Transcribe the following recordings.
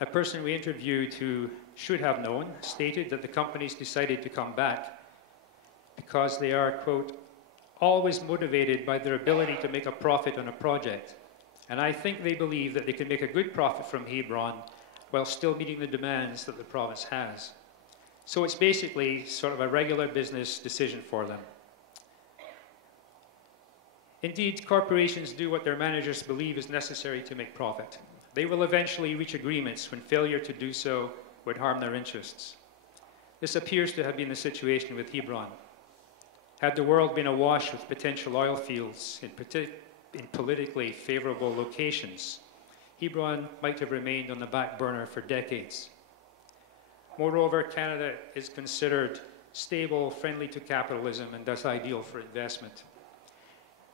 A person we interviewed who should have known stated that the companies decided to come back because they are, quote, always motivated by their ability to make a profit on a project. And I think they believe that they can make a good profit from Hebron while still meeting the demands that the province has. So it's basically sort of a regular business decision for them. Indeed, corporations do what their managers believe is necessary to make profit. They will eventually reach agreements when failure to do so would harm their interests. This appears to have been the situation with Hebron. Had the world been awash with potential oil fields in politically favorable locations, Hebron might have remained on the back burner for decades. Moreover, Canada is considered stable, friendly to capitalism, and thus ideal for investment.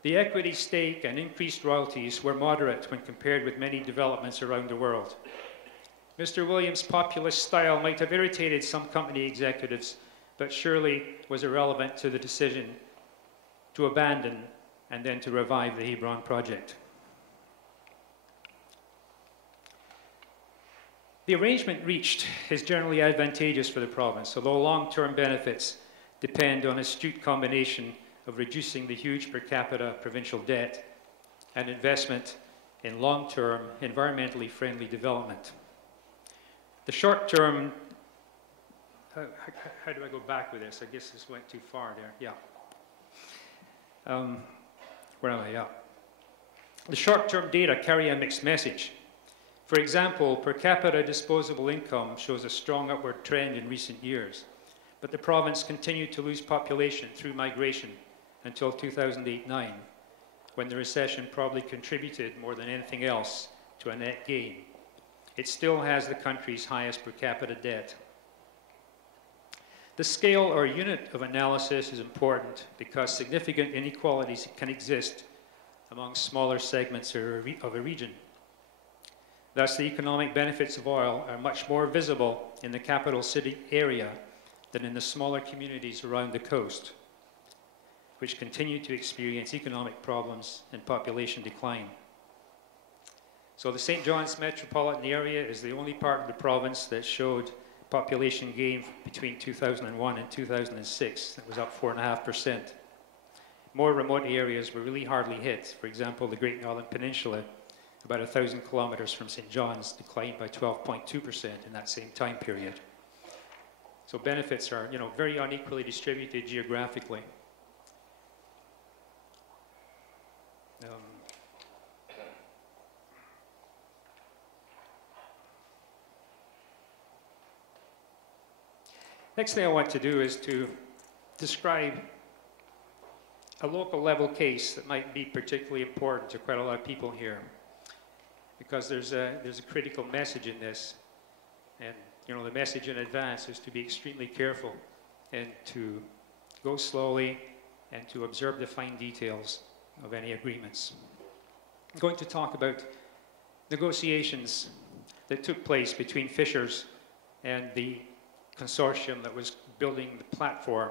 The equity stake and increased royalties were moderate when compared with many developments around the world. Mr. Williams' populist style might have irritated some company executives, but surely was irrelevant to the decision to abandon and then to revive the Hebron project. The arrangement reached is generally advantageous for the province, although long-term benefits depend on an astute combination of reducing the huge per capita provincial debt and investment in long-term, environmentally friendly development. The short-term, how do I go back with this? I guess this went too far there, yeah. Where am I? Yeah. The short-term data carry a mixed message. For example, per capita disposable income shows a strong upward trend in recent years, but the province continued to lose population through migration until 2008-9, when the recession probably contributed more than anything else to a net gain. It still has the country's highest per capita debt. The scale or unit of analysis is important because significant inequalities can exist among smaller segments of a region. Thus, the economic benefits of oil are much more visible in the capital city area than in the smaller communities around the coast, which continue to experience economic problems and population decline. So the St. John's metropolitan area is the only part of the province that showed population gain between 2001 and 2006. That was up 4.5%. More remote areas were really hardly hit. For example, the Great Northern Peninsula, about 1,000 kilometers from St. John's, declined by 12.2% in that same time period. So benefits are, very unequally distributed geographically. Next thing I want to do is to describe a local level case that might be particularly important to quite a lot of people here, because there's a critical message in this, and the message in advance is to be extremely careful and to go slowly and to observe the fine details of any agreements. I'm going to talk about negotiations that took place between fishers and the consortium that was building the platform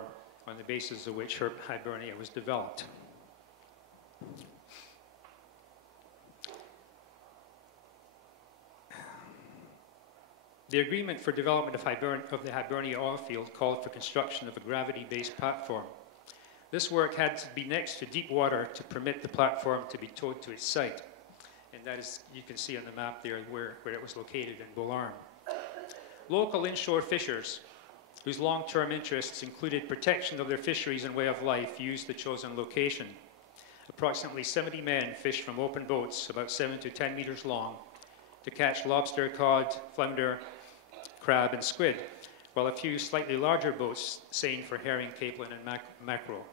on the basis of which Hibernia was developed. The agreement for development of the Hibernia oil field called for construction of a gravity-based platform. This work had to be next to deep water to permit the platform to be towed to its site. And that is, you can see on the map there where it was located in Bull Arm. Local inshore fishers, whose long-term interests included protection of their fisheries and way of life, used the chosen location. Approximately 70 men fished from open boats about 7 to 10 meters long to catch lobster, cod, flounder, crab, and squid, while a few slightly larger boats seined for herring, capelin, and mackerel.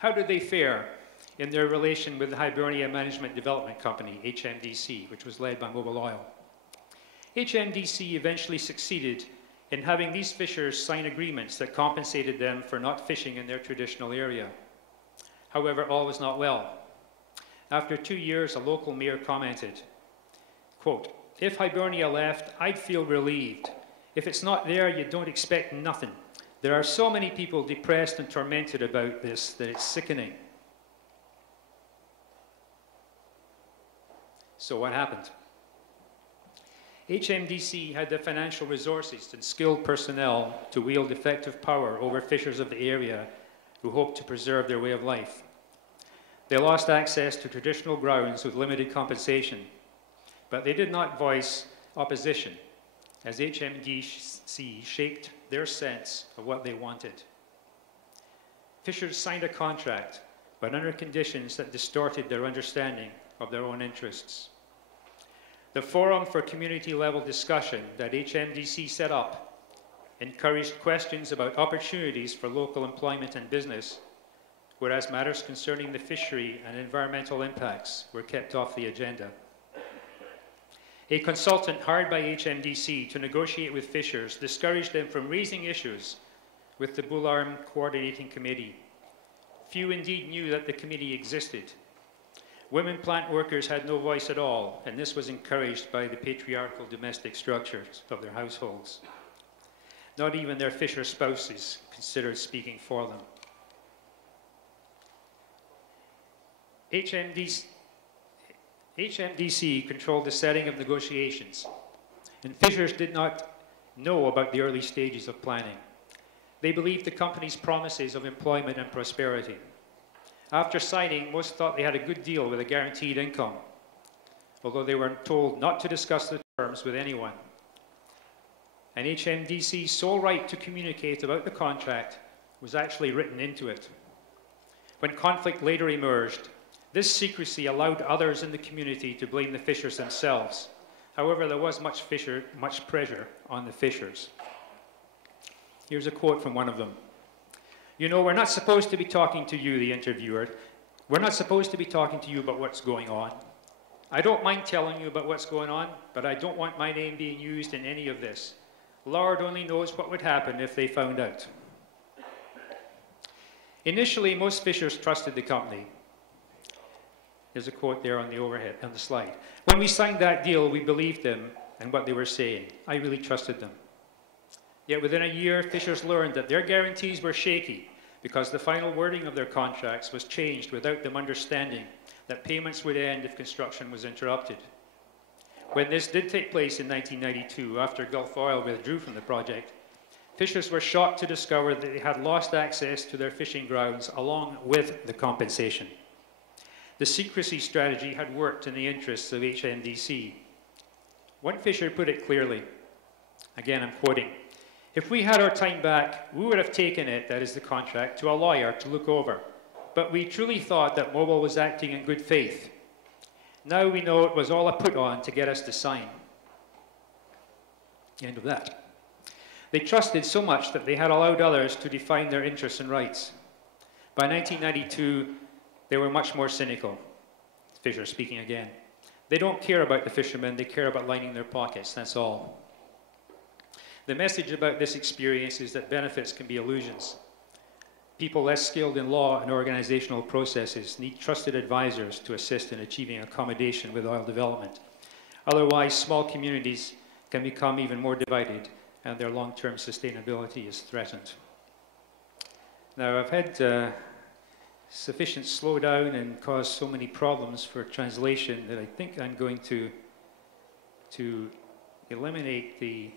How did they fare in their relation with the Hibernia Management Development Company, HMDC, which was led by Mobil Oil? HMDC eventually succeeded in having these fishers sign agreements that compensated them for not fishing in their traditional area. However, all was not well. After 2 years, a local mayor commented, quote, "If Hibernia left, I'd feel relieved. If it's not there, you don't expect nothing. There are so many people depressed and tormented about this that it's sickening." So what happened? HMDC had the financial resources and skilled personnel to wield effective power over fishers of the area who hoped to preserve their way of life. They lost access to traditional grounds with limited compensation, but they did not voice opposition as HMDC shaped their sense of what they wanted. Fishers signed a contract, but under conditions that distorted their understanding of their own interests. The Forum for Community-Level Discussion that HMDC set up encouraged questions about opportunities for local employment and business, whereas matters concerning the fishery and environmental impacts were kept off the agenda. A consultant hired by HMDC to negotiate with fishers discouraged them from raising issues with the Bull Arm Coordinating Committee. Few indeed knew that the committee existed. Women plant workers had no voice at all, and this was encouraged by the patriarchal domestic structures of their households. Not even their fisher spouses considered speaking for them. HMDC controlled the setting of negotiations, and fishers did not know about the early stages of planning. They believed the company's promises of employment and prosperity. After signing, most thought they had a good deal with a guaranteed income, although they were told not to discuss the terms with anyone. And HMDC's sole right to communicate about the contract was actually written into it. When conflict later emerged, this secrecy allowed others in the community to blame the fishers themselves. However, there was much pressure on the fishers. Here's a quote from one of them. "You know, we're not supposed to be talking to you," the interviewer. "We're not supposed to be talking to you about what's going on. I don't mind telling you about what's going on, but I don't want my name being used in any of this. Lord only knows what would happen if they found out." Initially, most fishers trusted the company. There's a quote there on the overhead, on the slide. "When we signed that deal, we believed them and what they were saying. I really trusted them. Yet within a year, fishers learned that their guarantees were shaky because the final wording of their contracts was changed without them understanding that payments would end if construction was interrupted. When this did take place in 1992, after Gulf Oil withdrew from the project, fishers were shocked to discover that they had lost access to their fishing grounds along with the compensation. The secrecy strategy had worked in the interests of HMDC. One fisher put it clearly, again I'm quoting, "If we had our time back, we would have taken it," that is the contract, "to a lawyer to look over. But we truly thought that Mobil was acting in good faith. Now we know it was all a put on to get us to sign." End of that. They trusted so much that they had allowed others to define their interests and rights. By 1992, they were much more cynical. Fisher speaking again. "They don't care about the fishermen, they care about lining their pockets, that's all." The message about this experience is that benefits can be illusions. People less skilled in law and organizational processes need trusted advisors to assist in achieving accommodation with oil development. Otherwise, small communities can become even more divided and their long-term sustainability is threatened. Now, I've had sufficient slowdown and caused so many problems for translation that I think I'm going to eliminate the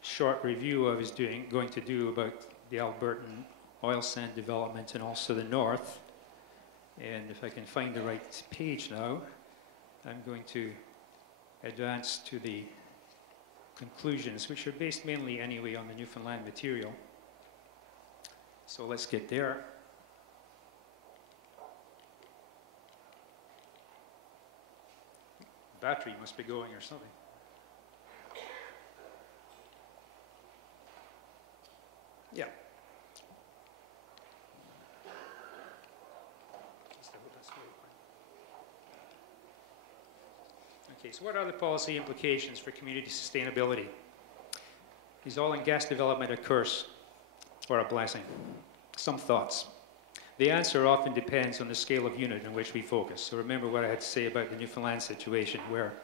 short review I was going to do about the Albertan oil sand development and also the north. And if I can find the right page now, I'm going to advance to the conclusions, which are based mainly anyway on the Newfoundland material. So let's get there. Battery must be going or something. Yeah. Okay, so what are the policy implications for community sustainability? Is oil and gas development a curse or a blessing? Some thoughts. The answer often depends on the scale of unit in which we focus. So remember what I had to say about the Newfoundland situation, where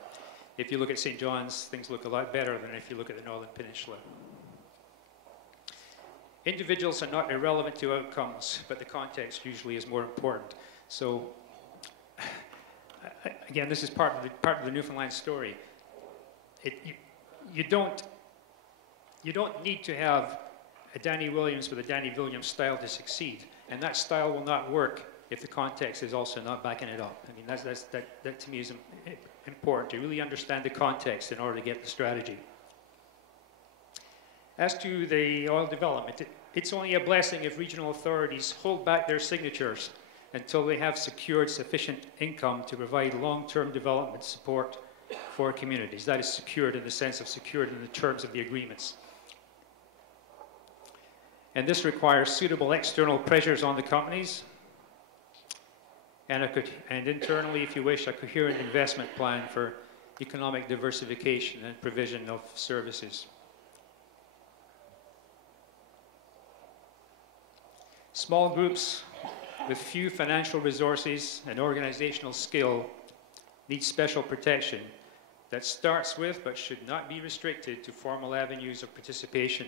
if you look at St. John's, things look a lot better than if you look at the Northern Peninsula. Individuals are not irrelevant to outcomes, but the context usually is more important. So again, this is part of the Newfoundland story. You don't need to have a Danny Williams with a Danny Williams style to succeed, and that style will not work if the context is also not backing it up. I mean, that to me is important, to really understand the context in order to get the strategy. As to the oil development, it's only a blessing if regional authorities hold back their signatures until they have secured sufficient income to provide long-term development support for communities. That is secured in the sense of secured in the terms of the agreements. And this requires suitable external pressures on the companies and internally, if you wish, a coherent investment plan for economic diversification and provision of services. Small groups with few financial resources and organizational skill need special protection that starts with but should not be restricted to formal avenues of participation.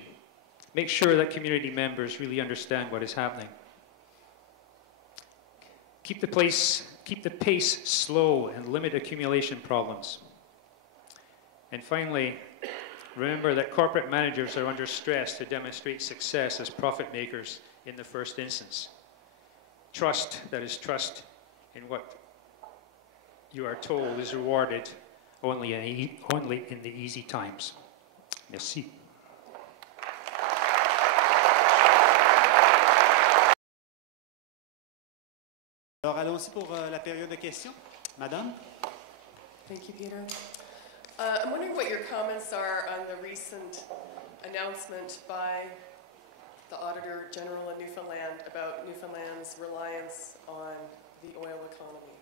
Make sure that community members really understand what is happening. Keep the pace slow and limit accumulation problems. And finally, remember that corporate managers are under stress to demonstrate success as profit makers in the first instance. Trust, that is trust in what you are told, is rewarded only in the easy times. Merci. Alors allons-y pour la période de questions. Madame? Thank you, Peter. I'm wondering what your comments are on the recent announcement by the Auditor General in Newfoundland about Newfoundland's reliance on the oil economy.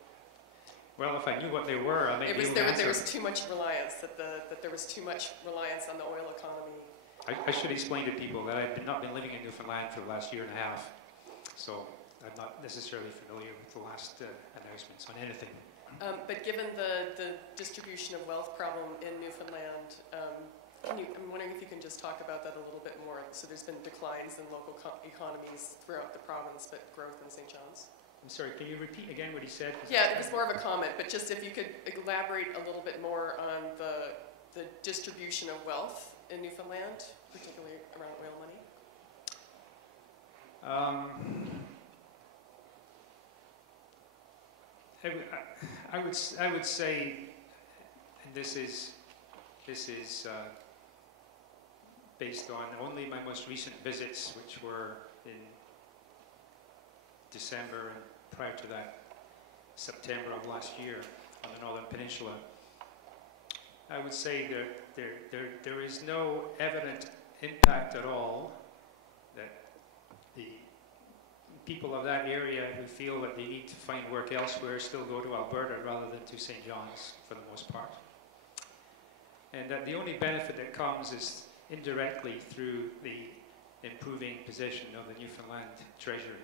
Well, if I knew what they were, I might be able to answer. There was too much reliance, that there was too much reliance on the oil economy. I should explain to people that I've not been living in Newfoundland for the last year and a half, so I'm not necessarily familiar with the last announcements on anything. But given the distribution of wealth problem in Newfoundland, I'm wondering if you can just talk about that a little bit more. So there's been declines in local economies throughout the province, but growth in St. John's. I'm sorry, can you repeat again what he said? Yeah, it was more of a comment, but just if you could elaborate a little bit more on the distribution of wealth in Newfoundland, particularly around oil money. I would say, and this is based on only my most recent visits, which were in December and prior to that, September of last year on the Northern Peninsula. I would say that there is no evident impact at all that the people of that area who feel that they need to find work elsewhere still go to Alberta rather than to St. John's for the most part. And that the only benefit that comes is indirectly through the improving position of the Newfoundland Treasury.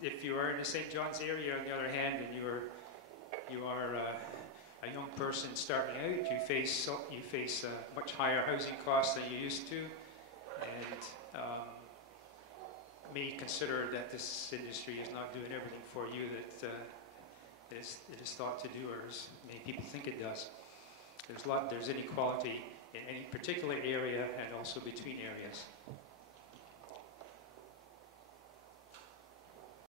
If you are in the St. John's area, on the other hand, and you are a young person starting out, you face much higher housing costs than you used to, and may consider that this industry is not doing everything for you that it is thought to do, or as many people think it does. There's inequality in any particular area and also between areas.